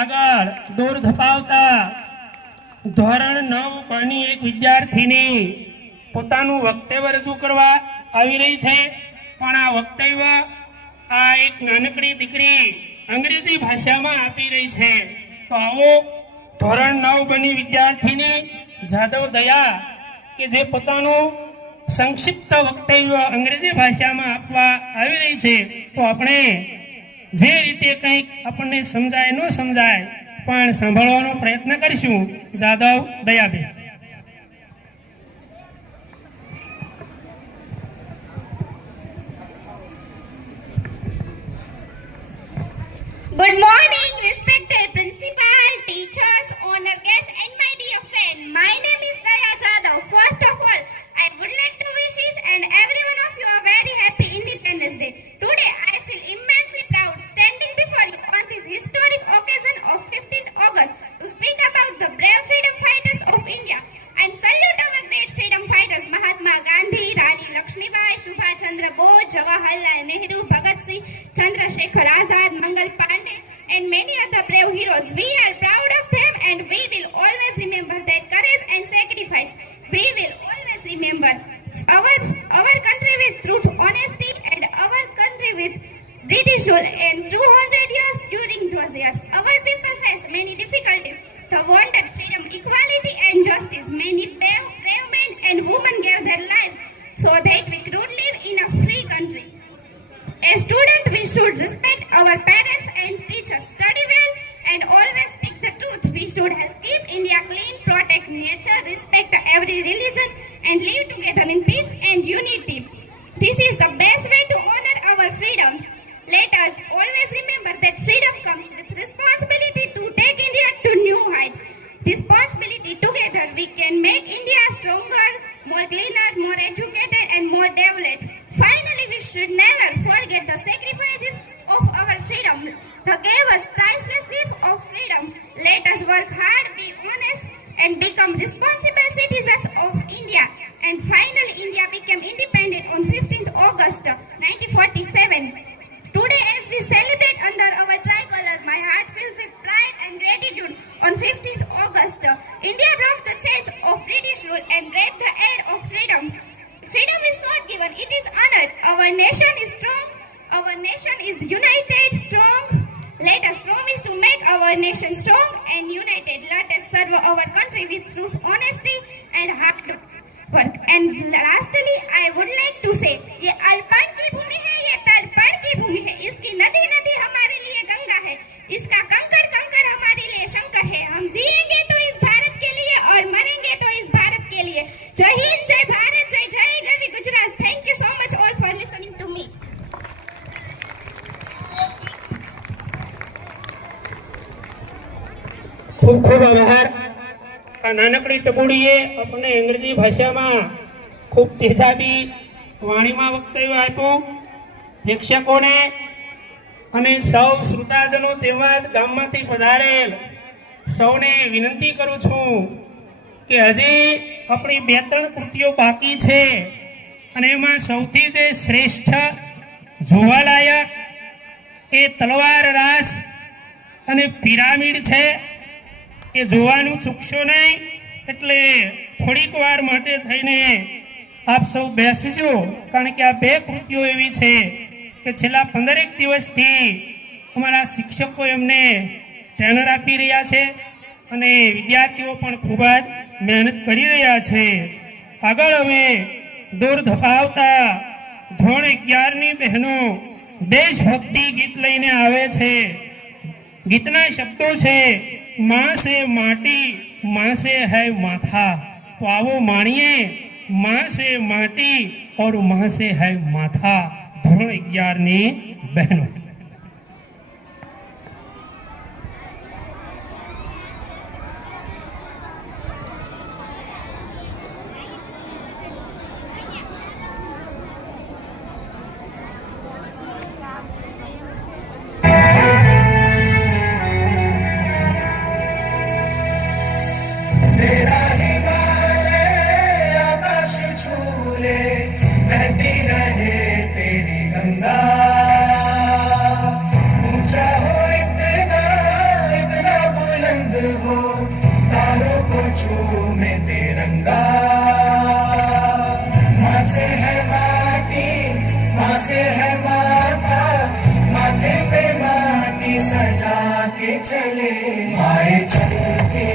આગળ દોર ધપાવતા ધોરણ 9 પરની એક વિદ્યાર્થીની પોતાનું વક્તવ્ય રજૂ કરવા આવી રહી છે. પણ આ વક્તવ્ય આ એક નાનકડી દીકરી અંગ્રેજી ભાષામાં આપી રહી છે. તો આવો ધોરણ 9 બની વિદ્યાર્થીની જાદવ દયા કે જે પોતાનું સંક્ષિપ્ત વક્તવ્ય અંગ્રેજી ભાષામાં આપવા આવી રહી છે. તો આપણે જે રીતે કંઈક આપણને સમજાય ન સમજાય પણ સાંભળવાનો પ્રયત્ન કરીશું. Jadav Dayaben. Good morning, respected principal, teachers, honored guests, and my dear dear friend. My name is Daya Jadhav. First of all, I would like to wish each and every one of you a very happy Independence Day. Today, I feel immensely proud standing before you on this historic occasion of 15th August to speak about the brave freedom fighters of India and salute our great freedom fighters Mahatma Gandhi, Rani Lakshmibai, Subhash Chandra Bose, Jawaharlal Nehru, Bhagat Singh, Chandrasekhar Azad, Mangal Pandey, and many other brave heroes. We are proud of them and we will always remember their courage and sacrifice. We will always remember our country with truth, honesty, and our country with British rule. And 200 years during those years, our people faced many difficulties. They wanted freedom, equality, and justice. Many brave men and women gave their lives so that we could live in a free country. As students, we should respect our parents and teachers, study well, and always speak the truth. We should help keep India clean, protect nature, respect every religion, and live together in peace and unity. This is the best way to honor our freedoms. Let us always remember that freedom comes with responsibility to take India to new heights. Responsibility together, we can make India stronger, more cleaner, more educated, and more developed. Finally, we should never forget the sacrifices of our freedom. They gave us priceless gift of freedom. Let us work hard, be honest, and become responsible citizens of India. And finally, India became independent on 15th August 1947. Today, as we celebrate under our tricolor, my heart fills with pride and gratitude. On 15th August, India broke the chains of British rule and breathed the air of freedom. Freedom is not given, it is honored. Our nation is strong, our nation is united, strong. Let us promise to make our nation strong and united. Let us serve our country with truth, honesty, and hard work. And lastly, I would like to say, ये अर्पण की भूमि है, ये तर्पण की भूमि है. इसकी नदी नदी हमारे लिए गंगा है, इसका कंकड़ कंकड़ हमारे लिए शंकर है. हम जिएंगे तो इस भारत के लिए और मरेंगे तो इस भारत के लिए. जय हिंद, जय भारत, जय जय Garvi Gujarat. Thank you so much all for listening to me. ખૂબ ખૂબ આભાર. આ નાનકડી ટપુડીએ આપણને અંગ્રેજી ભાષામાં ખૂબ તેજાબી વાણીમાં વક્તવ્ય આપ્યું. પ્રેક્ષકોને અને સૌ શ્રોતાજનો તેમજ ગામમાંથી પધારેલ સૌને વિનંતી કરું છું કે હજી આપણી 2-3 કૃતિઓ બાકી છે અને એમાં સૌથી જે શ્રેષ્ઠ જોવાલાયક એ તલવાર રાસ અને પિરામિડ છે. એ જોવાનું ચૂકશો નહીં. એટલે થોડીક વાર માટે થઈને આપ સૌ બેસજો, કારણ કે આ 2 કૃતિઓ એવી છે કે છેલ્લા 15 દિવસથી અમારા શિક્ષકો એમને ટ્રેનર આપી રહ્યા છે અને વિદ્યાર્થીઓ પણ ખૂબ જ મહેનત કરી રહ્યા છે. આગળ હવે દોર ધપાવતા ધોરણ 11ની બહેનો દેશભક્તિ ગીત લઈને આવે છે. ગીતના શબ્દો છે, माँ से माटी, माँ से है माथा. तो आओ मानिए, माँ से माटी और माँ से है माथा. धोरण 11ની બહેનો. चले आए चलते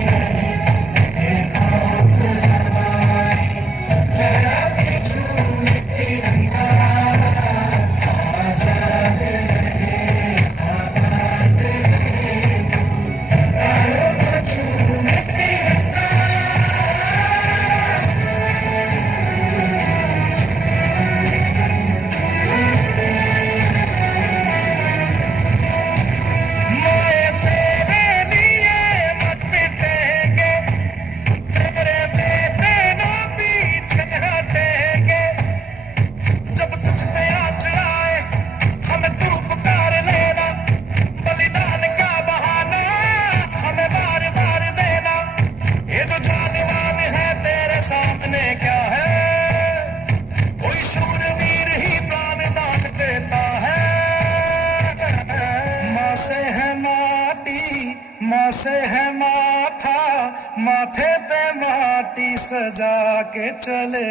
माथे पे माटी सजा के चले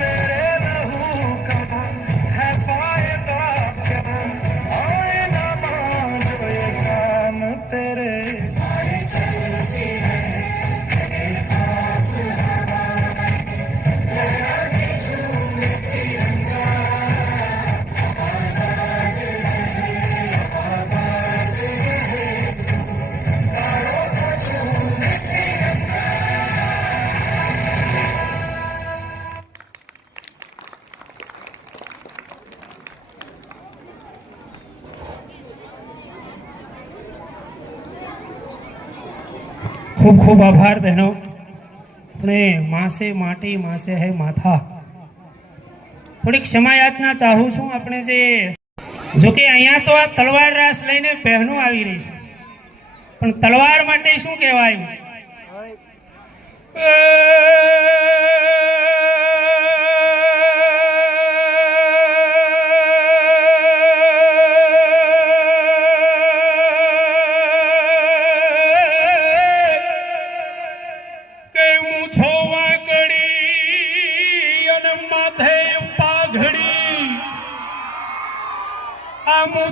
मेरे लहू का है फायदा क्या आए ना बांझो ये काम तेरे ખૂબ ખૂબ આભાર બહેનો. આપણે માસે માટી માસે હે માથા. થોડીક ક્ષમા યાચના ચાહું છું. આપણે જે જો કે અહીંયા તો આ તલવાર રાસ લઈને બહેનો આવી રહી છે, પણ તલવાર માટે શું કહેવાયું છે?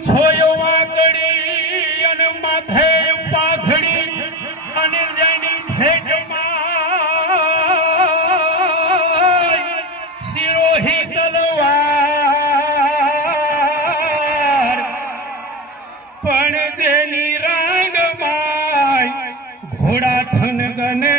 છોયો વાકડી અને માથે પાઘડી અને જેની ભેટમાં શિરોહી તલવાર પણ જેની રાંગમાં ઘોડા થન ગને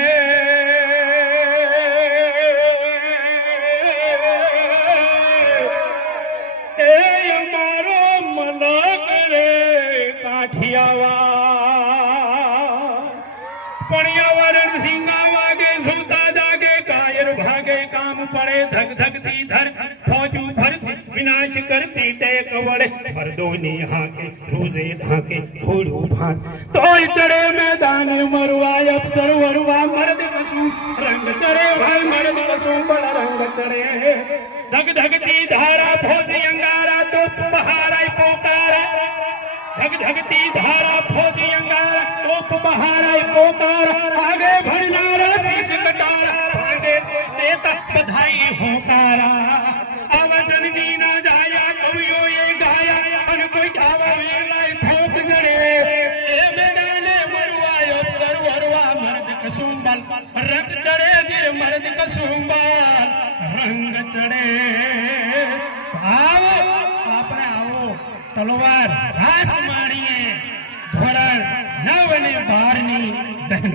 धक धकती धर फौजू भरती विनाश करती टेक वड़े मर्दोनी हाके रोजे धाके घोड़ू भाग तो चढ़े मैदान मरुआ अफसर वरुआ मर्द कसू रंग चढ़े भाई मर्द कसू बड़ा रंग चढ़े धक धकती धारा फौजी अंगारा तो बहारा पोकारा धक धकती धारा फौजी अंगारा तो बहारा पोकारा आगे भरनारा शीश कटारा आगे देता बधाई होकारा आवाजन नी ना जाया कवियो ये गाया अन कोई आवा वेलाय ठोक जड़े ए मैदाने मरुआ अफसर वरुआ मर्द कसुंबल रंग चढ़े गिर मर्द कसुंबल रंग चढ़े आओ आपने आओ तलवार रास मारिए धोरण 9 ने 12 ની બહેન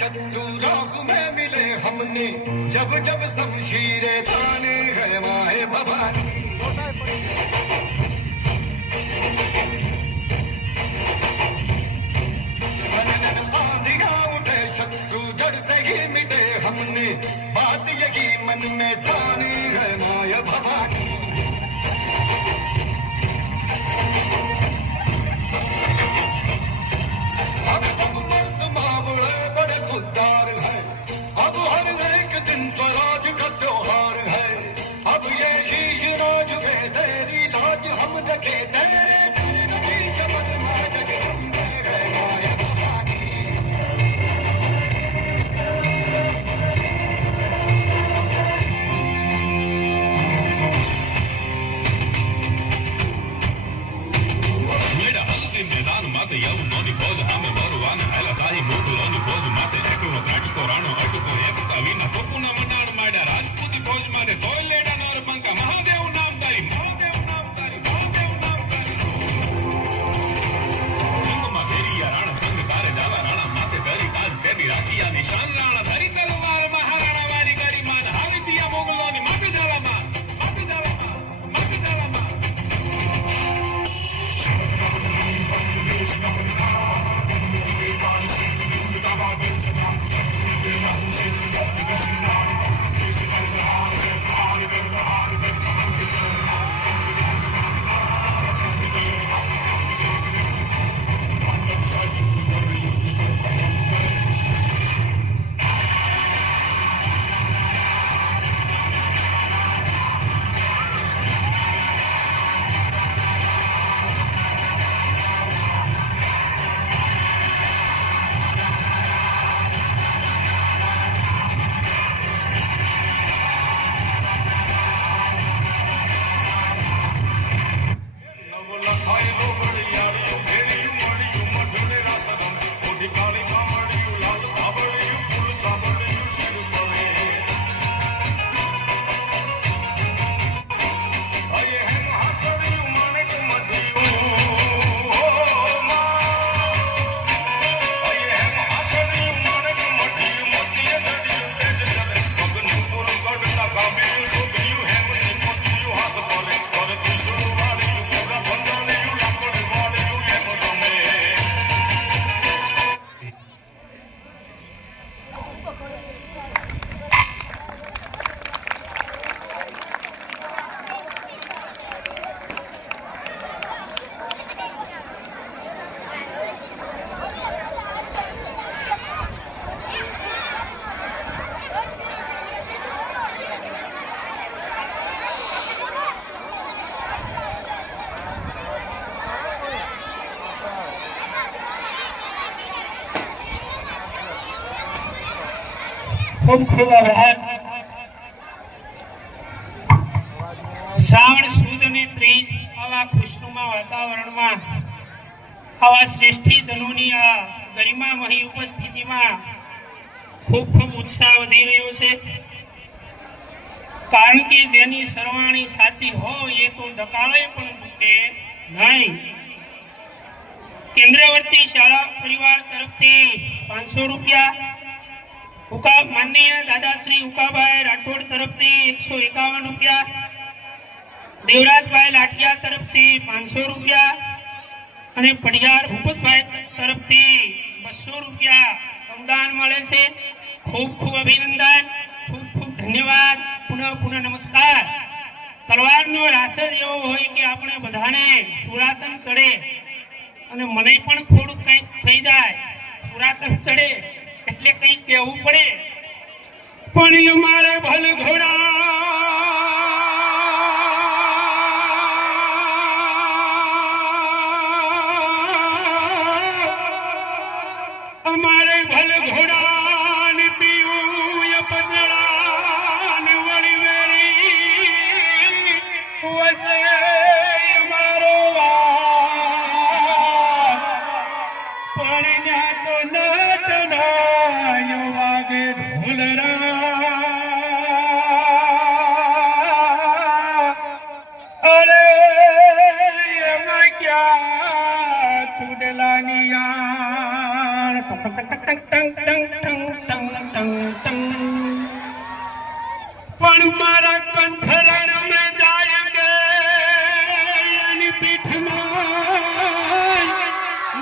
शत्रु राह में मिले हमने जब जब शमशीरे ताने गए माए भवानी आंधियां उठे शत्रु जड़ से ही मिटे हमने बात यही मन में ठानी है माया भवानी अब सब मर्द मामले बड़े खुददार हैं अब हर एक दिन स्वराज का त्योहार है अब ये शीश राज के तेरी लाज हम रखे तेरे शब्द मां जगदम्बे है माया भवानी ખૂબ ખૂબ આભાર. શ્રાવણ સુદ અને ત્રીજ આવા ખુશનુમા વાતાવરણમાં આવા શ્રેષ્ઠીજનોની આ ગરિમામયી ઉપસ્થિતિમાં ખૂબ ખૂબ ઉત્સાહ વધી રહ્યો છે. કારણ કે જેની સરવાણી સાચી હોય એ તો દકાળે પણ તૂટે નહીં. કેન્દ્રવર્તી શાળા પરિવાર તરફથી 500 રૂપિયા, માનનીય દાદાશ્રી ઉકાભાઈ રાઠોડ તરફથી 151 રૂપિયા, દેવરાજભાઈ લાઠિયા તરફથી 500 રૂપિયા અને પડિયાર ભૂપતભાઈ તરફથી 200 રૂપિયા અનુદાન મળે છે. ખૂબ ખૂબ અભિનંદન, ખૂબ ખૂબ ધન્યવાદ. પુનઃ નમસ્કાર. તલવારનો રાસ જ એવો હોય કે આપણે બધાને સુરાતન ચડે અને મને પણ થોડુંક કંઈક થઈ જાય. સુરાતન ચડે એટલે કંઈક કહેવું પડે. પણ અમારે ભલ ઘોડા અમારે ભલ ઘોડા ને પીવું પચડા ને વળી વેરી વચે અમારો પણ ન્યા તો નટ નાયો વાગે ઢોલરા. અરે એમાં ક્યાં છુડલાની યાર પણ મારા કંઠરણ મેં જાય કે એની પીઠમાં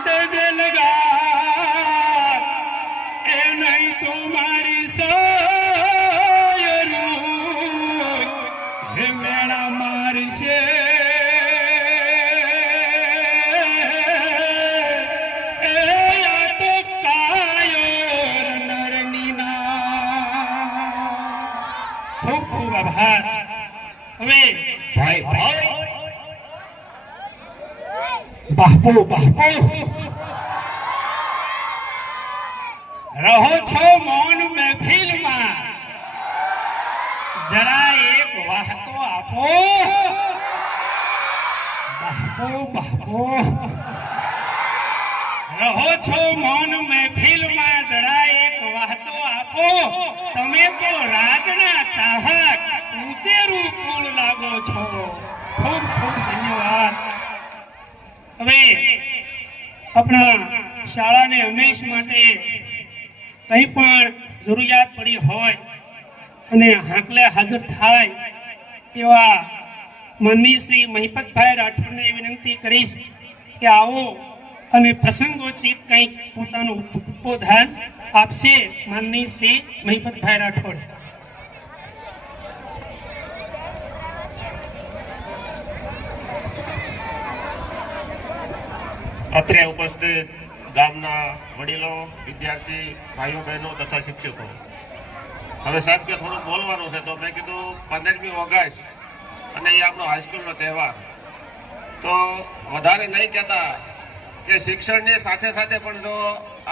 દે લગા એ નહીં તો મારી સાયરું હે મેળા મારી છે. હવે ભાઈ ભાઈ બાપુ રહો છો મૌન મહેફિલમાં, જરા એક વાહતો આપો. બાપુ રહો છો મૌન મહેફિલમાં, જરા એક વાહતો આપો. તમે તો રાજના ચાહક ઊંચેરું કુળ લાગો છો. ખૂબ ખૂબ ધન્યવાદ. હવે આપણા શાળાને હંમેશ માટે કંઈ પણ જરૂરિયાત પડી હોય અને હાકલે હાજર થાય એવા માનનીય શ્રી મહિપતભાઈ રાઠોડને વિનંતી કરીશ કે આવો અને પ્રસંગોચિત કંઈક પોતાનું ઉદ્બોધન આપશે માનનીય શ્રી મહિપતભાઈ રાઠોડ. અત્રે ઉપસ્થિત ગામના વડીલો, વિદ્યાર્થી ભાઈઓ બહેનો તથા શિક્ષકો, હવે સાહેબ કે થોડું બોલવાનું છે તો મેં કીધું 15મી ઓગસ્ટ અને એ આપણો હાઈસ્કૂલનો તહેવાર, તો વધારે નહીં કહેતા કે શિક્ષણની સાથે સાથે પણ જો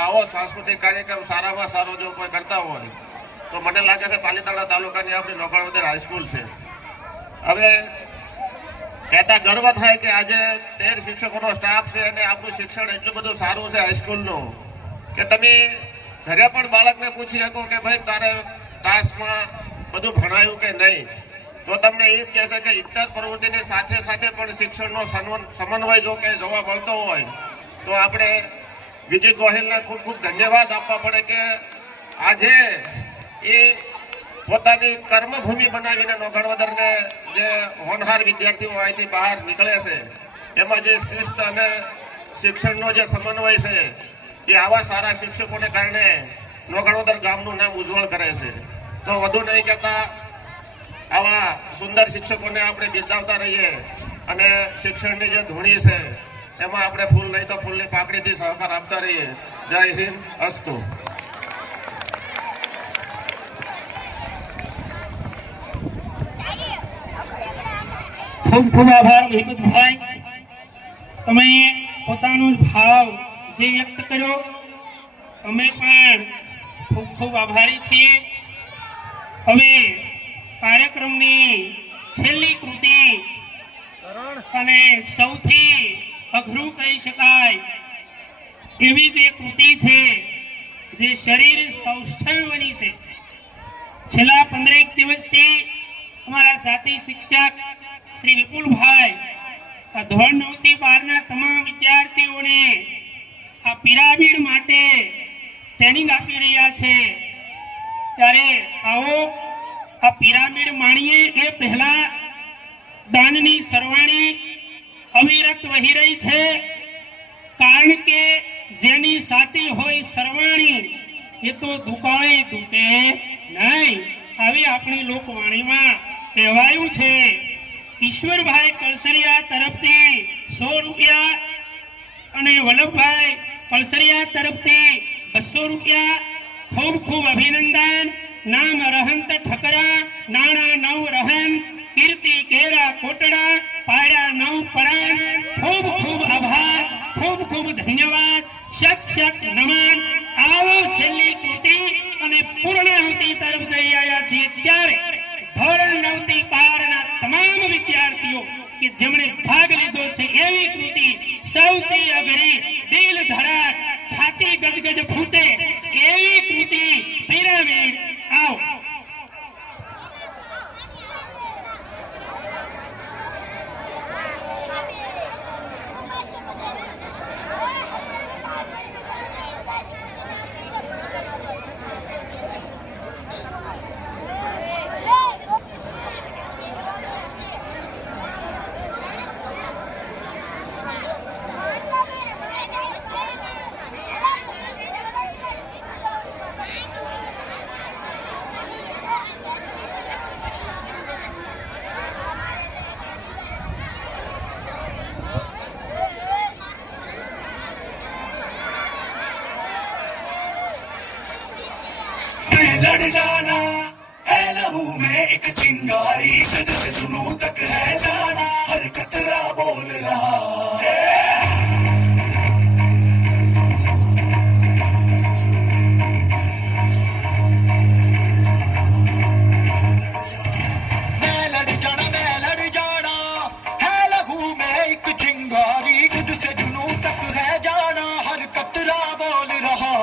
આવો સાંસ્કૃતિક કાર્યક્રમ સારામાં સારો જો કોઈ કરતા હોય તો મને લાગે છે પાલીતાણા તાલુકાની આપણી નોકરવદર હાઈસ્કૂલ છે. હવે કહેતા ગર્વ થાય કે આજે 13 શિક્ષકોનો સ્ટાફ છે અને આપણું શિક્ષણ એટલું બધું સારું છે હાઈસ્કૂલનું કે તમે ઘરે પણ બાળકને પૂછી શકો કે ભાઈ તારે તાસમાં બધું ભણાયું કે નહીં, તો તમને એ જ કહેશે કે ઇત્તર પ્રવૃત્તિની સાથે સાથે પણ શિક્ષણનો સમન્વય જો કે જોવા મળતો હોય તો આપણે વિજય ગોહિલને ખૂબ ખૂબ ધન્યવાદ આપવા પડે કે આજે એ પોતાની કર્મભૂમિ બનાવીને નોગણવદરને જે હોનહાર વિદ્યાર્થીઓ અહીંથી બહાર નીકળે છે એમાં જે શિસ્ત અને શિક્ષણનો જે સમન્વય છે એ આવા સારા શિક્ષકોને કારણે નોગણવદર ગામનું નામ ઉજ્જવળ કરે છે. તો વધુ નહીં કહેતા આવા સુંદર શિક્ષકોને આપણે બિરદાવતા રહીએ અને શિક્ષણની જે ધૂણી છે એમાં આપણે ફૂલ નહીં તો ફૂલની પાકડીથી સહકાર આપતા રહીએ. જય હિન્દ, અસ્તુ. ખૂબ ખૂબ આભાર મહિપતભાઈ, તમે પોતાનો ભાવ જે વ્યક્ત કર્યો, અમે પણ ખૂબ ખૂબ આભારી છીએ. હવે કાર્યક્રમની છેલ્લી કૃતિ અને સૌથી અઘરું કહી શકાય એવી જે કૃતિ છે જે શરીર સૌષ્ઠવની છે. છેલ્લા 15 દિવસથી અમારા સાથી શિક્ષક શ્રી વિપુલભાઈ આ ધોરણ 9 થી 12 તમામ વિદ્યાર્થીઓને આ પિરામિડ માટે ટ્રેનિંગ આપી રહ્યા છે. ત્યારે આવો આ પિરામિડ માણીએ એ પહેલા દાનની સરવાણી અવિરત વહી રહી છે, કારણ કે જેની સાચી હોય સરવાણી એ તો દુકાળે દુકે નહીં, આવી આપણી લોકવાણીમાં કહેવાયું છે. ઈશ્વરભાઈ કલસરિયા તરફથી 100 રૂપિયા અને વલ્લભભાઈ કલસરિયા તરફથી 200 રૂપિયા. ખૂબ ખૂબ અભિનંદન. નામ રહંત ઠકરા, નાણા 9 રહન, કીર્તિ કેરા કોટડા, પાયરા 9 પરાન. ખૂબ ખૂબ આભાર, ખૂબ ખૂબ ધન્યવાદ, શત શત નમન. આવો છેલ્લી કૃતિ અને પૂર્ણાહુતિ તરફ જઈ આવ્યા છીએ ત્યારે ધોરણ 9 થી 12 તમામ વિદ્યાર્થીઓ કે જેમણે ભાગ લીધો છે એવી કૃતિ સૌથી અઘરી, દિલ ધડક, છાતી ગજગજ ફૂટે એવી કૃતિ પિરામિડ. આવો. लड़ जाना है लहू में एक चिंगारी, सद से जुनून तक है जाना, हर कतरा बोल रहा है. मैं लड़ जाना है लहू में एक चिंगारी, सद से जुनून तक है जाना, हर कतरा बोल रहा.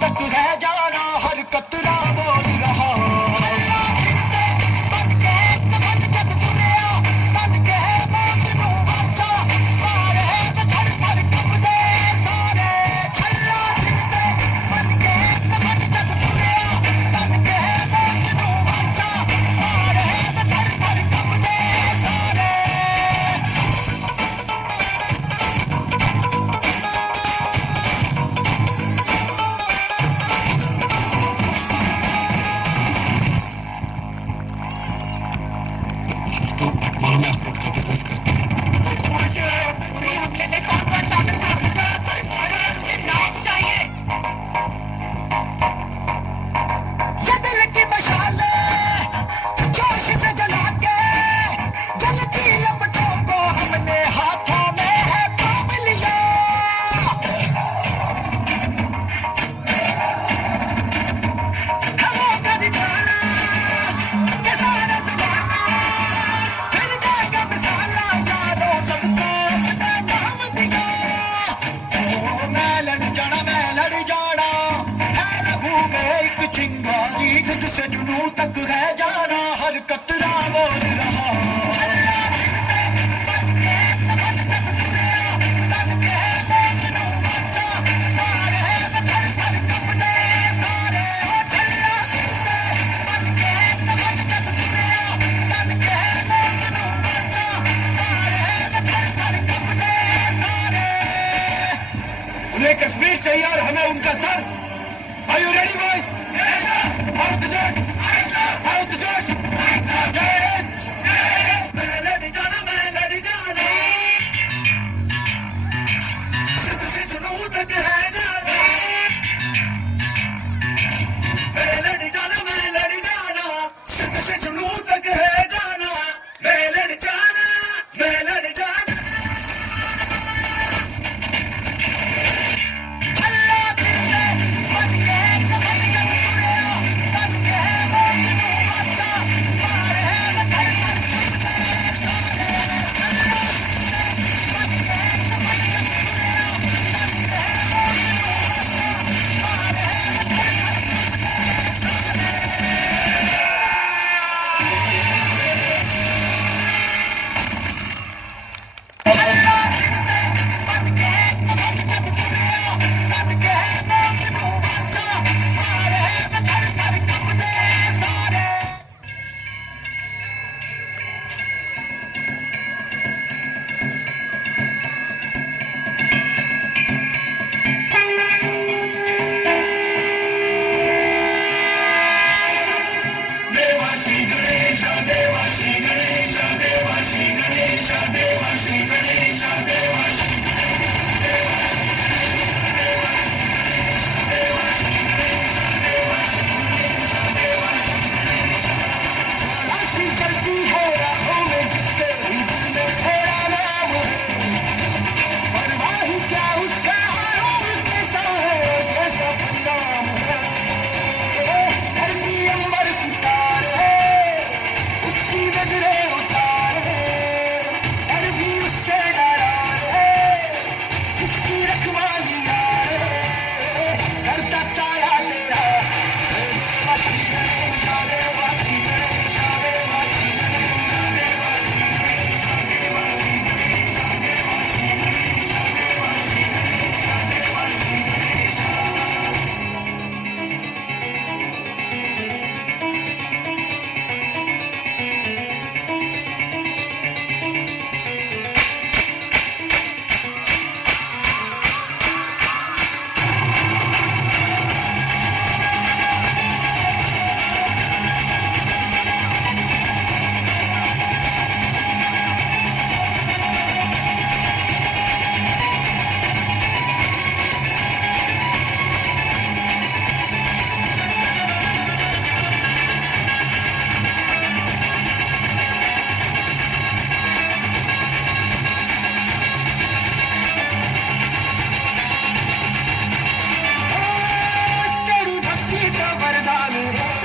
तक है जाना, हर कतरा बोल रहा. बन के मौत नू बचा, मारे बथर भर जुनू तक है जाना हर कतरा बोल रहा उन्हें कश्मीर चाहिए और हमें उनका sir. Are you ready, boys? Yes, sir. Out the Josh. Out the Josh. मैं लड़ जाना सिद्ध से जुनू तक है जाना मैं लड़ जाना सिद्ध से जुनू तक है जाना मैं लड़ जाना तेरी भक्ति का वरदान है